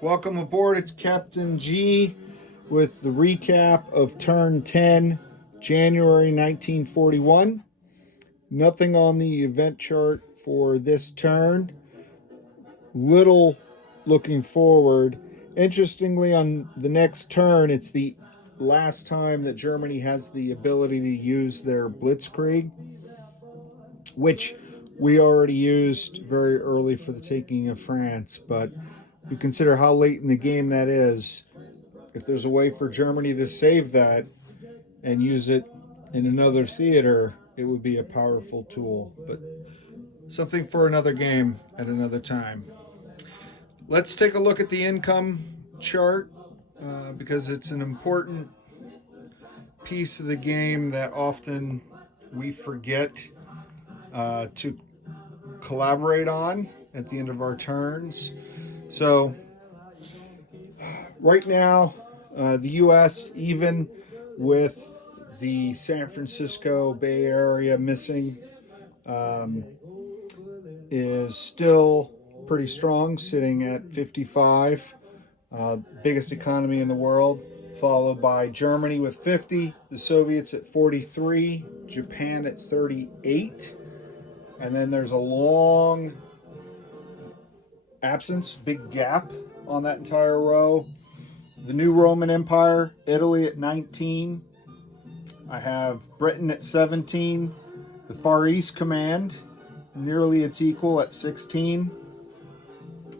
Welcome aboard. It's Captain G with the recap of Turn 10, January 1941. Nothing on the event chart for this turn. Little looking forward. Interestingly, on the next turn, it's the last time that Germany has the ability to use their blitzkrieg, which we already used very early for the taking of France. But if you consider how late in the game that is, if there's a way for Germany to save that and use it in another theater, it would be a powerful tool. But something for another game at another time. Let's take a look at the income chart because it's an important piece of the game that often we forget to collaborate on at the end of our turns. So right now, the U.S., even with the San Francisco Bay Area missing, is still pretty strong, sitting at 55, biggest economy in the world, followed by Germany with 50, the Soviets at 43, Japan at 38, and then there's a long absence, big gap on that entire row. The new Roman Empire, Italy at 19. I have Britain at 17. The Far East Command, nearly its equal at 16.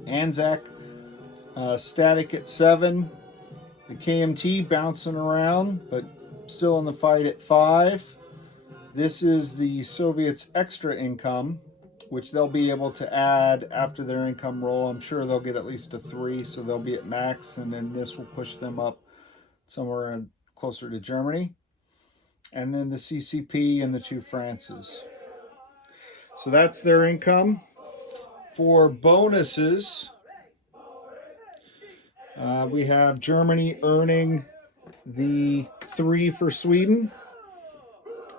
ANZAC static at 7. The KMT bouncing around, but still in the fight at 5. This is the Soviets' extra income, which they'll be able to add after their income roll. I'm sure they'll get at least a 3, so they'll be at max, and then this will push them up somewhere closer to Germany. And then the CCP and the two Frances. So that's their income. For bonuses, we have Germany earning the 3 for Sweden,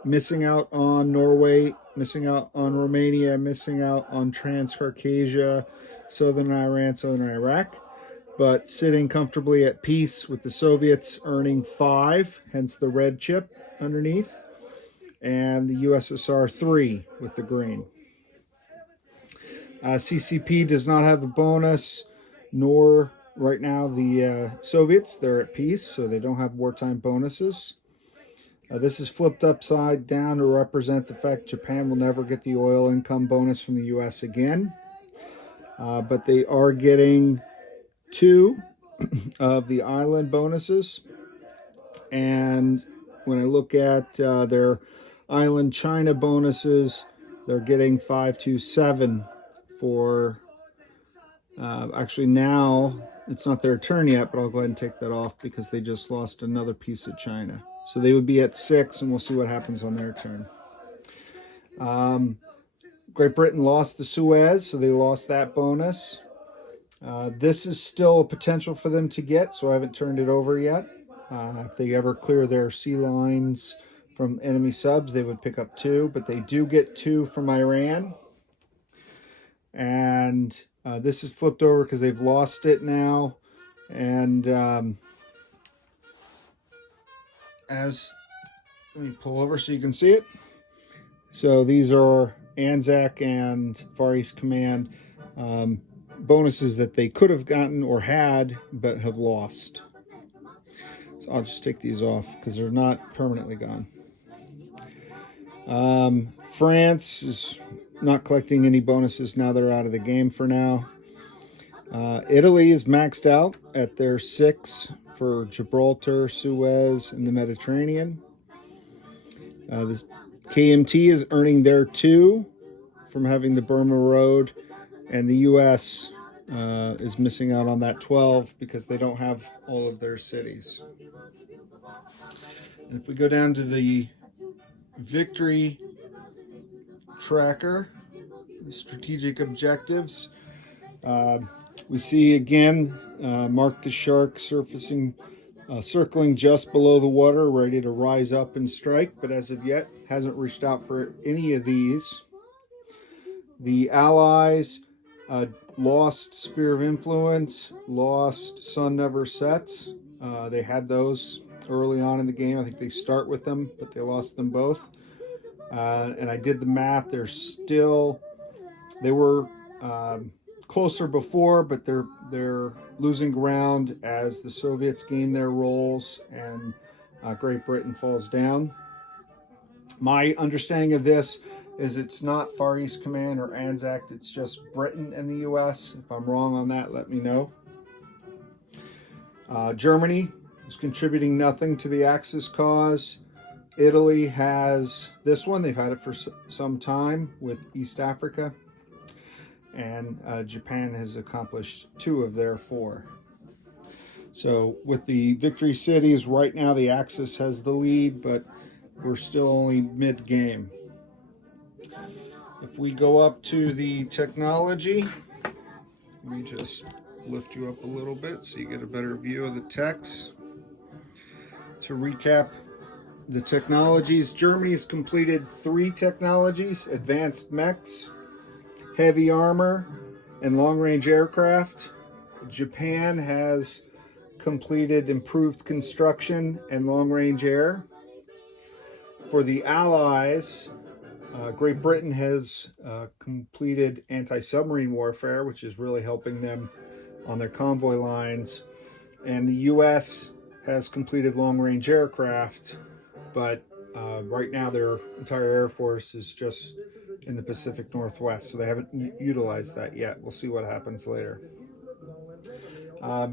missing out on Norway, missing out on Romania, missing out on Transcaucasia, Southern Iran, Southern Iraq, but sitting comfortably at peace with the Soviets earning 5, hence the red chip underneath, and the USSR 3 with the green. CCP does not have a bonus, nor right now the Soviets. They're at peace, so they don't have wartime bonuses. This is flipped upside down to represent the fact Japan will never get the oil income bonus from the U.S. again. But they are getting 2 of the island bonuses. And when I look at their island China bonuses, they're getting 5 to 7 for, actually now it's not their turn yet, but I'll go ahead and take that off because they just lost another piece of China. So they would be at 6, and we'll see what happens on their turn. Great Britain lost the Suez, so they lost that bonus. This is still a potential for them to get, so I haven't turned it over yet. If they ever clear their sea lines from enemy subs, they would pick up 2, but they do get 2 from Iran. And this is flipped over because they've lost it now. And let me pull over so you can see it. So these are ANZAC and Far East Command bonuses that they could have gotten or had, but have lost. So I'll just take these off because they're not permanently gone. France is not collecting any bonuses now. They're out of the game for now. Italy is maxed out at their 6 for Gibraltar, Suez, and the Mediterranean. This KMT is earning their 2 from having the Burma Road, and the U.S. Is missing out on that 12 because they don't have all of their cities. And if we go down to the victory tracker, the strategic objectives, we see again Mark the Shark surfacing, circling just below the water, ready to rise up and strike, but as of yet hasn't reached out for any of these. The Allies Lost Sphere of Influence, lost Sun Never Sets. They had those early on in the game. I think they start with them, but they lost them both. And I did the math. They were closer before, but they're losing ground as the Soviets gain their roles and Great Britain falls down. My understanding of this is it's not Far East Command or ANZAC, it's just Britain and the US. If I'm wrong on that, let me know. Germany is contributing nothing to the Axis cause. Italy has this one. They've had it for some time with East Africa. And Japan has accomplished 2 of their 4. So with the victory cities, right now the Axis has the lead, but we're still only mid-game. If we go up to the technology, let me just lift you up a little bit so you get a better view of the text. To recap the technologies, Germany's completed 3 technologies: advanced mechs, heavy armor, and long-range aircraft. Japan has completed improved construction and long-range air. For the Allies, Great Britain has completed anti-submarine warfare, which is really helping them on their convoy lines. And the US has completed long-range aircraft, but right now their entire Air Force is just in the Pacific Northwest, so they haven't utilized that yet. We'll see what happens later.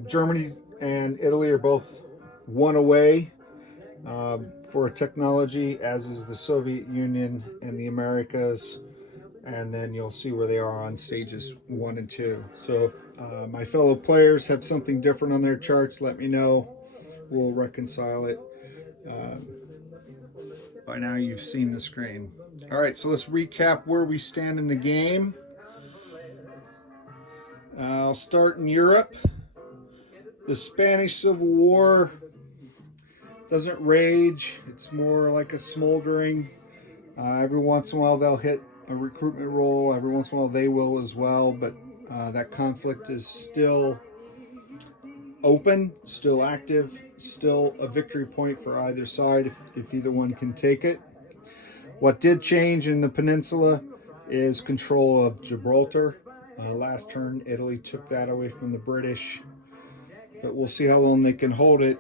Germany and Italy are both 1 away for a technology, as is the Soviet Union and the Americas, and then you'll see where they are on stages 1 and 2. So if my fellow players have something different on their charts, let me know. We'll reconcile it. By now you've seen the screen. All right, so let's recap where we stand in the game. I'll start in Europe. The Spanish Civil War doesn't rage. It's more like a smoldering. Every once in a while they'll hit a recruitment roll. Every once in a while they will as well, but that conflict is still open, still active, still a victory point for either side if either one can take it. What did change in the peninsula is control of Gibraltar. Last turn, Italy took that away from the British, but we'll see how long they can hold it,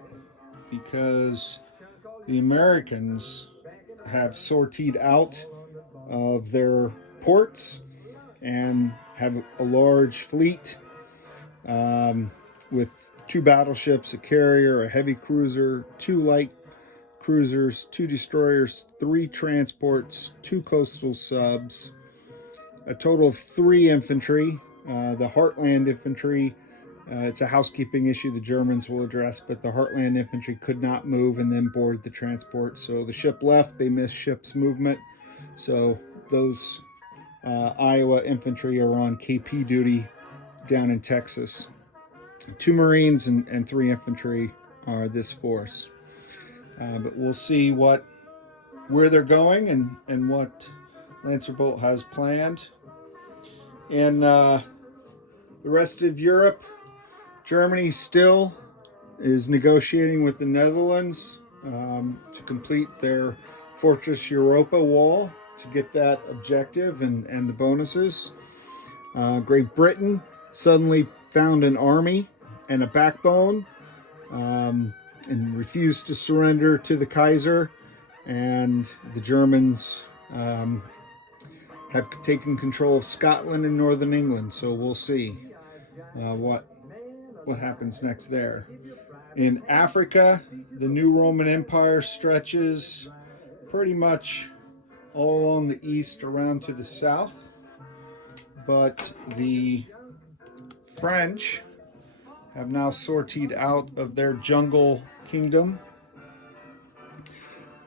because the Americans have sortied out of their ports and have a large fleet with 2 battleships, a carrier, a heavy cruiser, 2 light cruisers, 2 destroyers, 3 transports, 2 coastal subs, a total of 3 infantry. The Heartland infantry, it's a housekeeping issue the Germans will address, but the Heartland infantry could not move and then board the transport. So the ship left, they missed ship's movement. So those Iowa infantry are on KP duty down in Texas. 2 Marines and 3 infantry are this force. But we'll see where they're going and what Lancerbolt has planned. In the rest of Europe, Germany still is negotiating with the Netherlands to complete their Fortress Europa wall to get that objective and the bonuses. Great Britain suddenly found an army and a backbone and refused to surrender to the Kaiser, and the Germans have taken control of Scotland and Northern England, so we'll see what happens next there. In Africa, the new Roman Empire stretches pretty much all along the east around to the south, but the French have now sortied out of their jungle kingdom,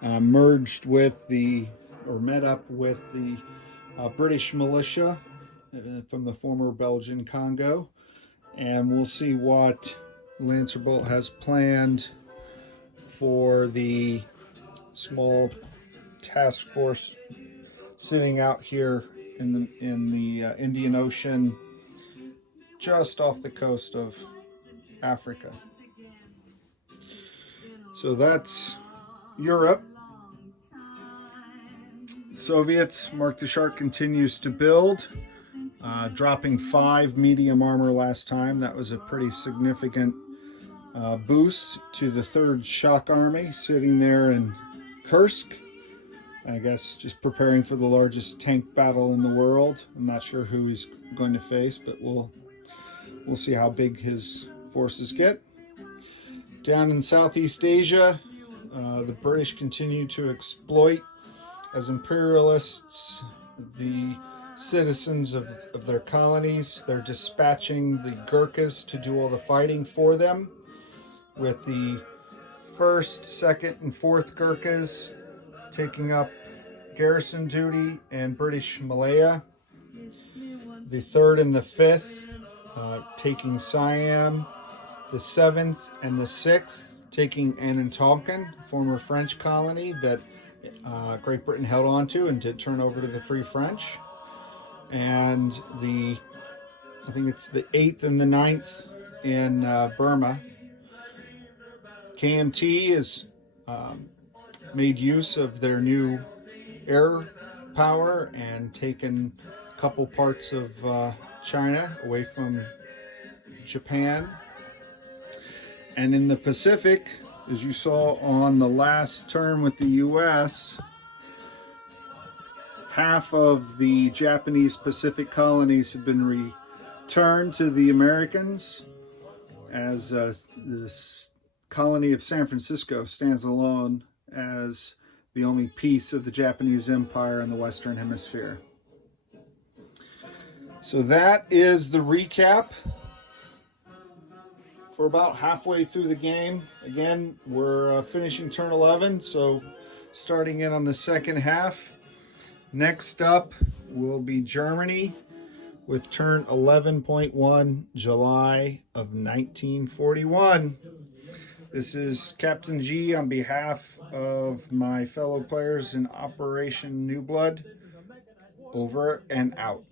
met up with the British militia from the former Belgian Congo, and we'll see what Lancerbolt has planned for the small task force sitting out here in the Indian Ocean just off the coast of Africa. So that's Europe. Soviets, Mark the Shark continues to build, dropping 5 medium armor last time. That was a pretty significant boost to the 3rd Shock Army sitting there in Kursk. I guess just preparing for the largest tank battle in the world. I'm not sure who he's going to face, but we'll see how big his forces get. Down in Southeast Asia, the British continue to exploit as imperialists the citizens of their colonies. They're dispatching the Gurkhas to do all the fighting for them, with the 1st, 2nd, and 4th Gurkhas taking up garrison duty in British Malaya. The 3rd and the 5th taking Siam. The 7th and the 6th taking Tonkin, former French colony that Great Britain held on to and did turn over to the Free French. And I think it's the 8th and the 9th in Burma. KMT has made use of their new air power and taken a couple parts of China away from Japan. And in the Pacific, as you saw on the last turn with the US, half of the Japanese Pacific colonies have been returned to the Americans, as this colony of San Francisco stands alone as the only piece of the Japanese Empire in the Western Hemisphere. So that is the recap. We're about halfway through the game. Again, we're finishing turn 11, so starting in on the second half. Next up will be Germany with turn 11.1, July of 1941. This is Captain G on behalf of my fellow players in Operation Newblood. Over and out.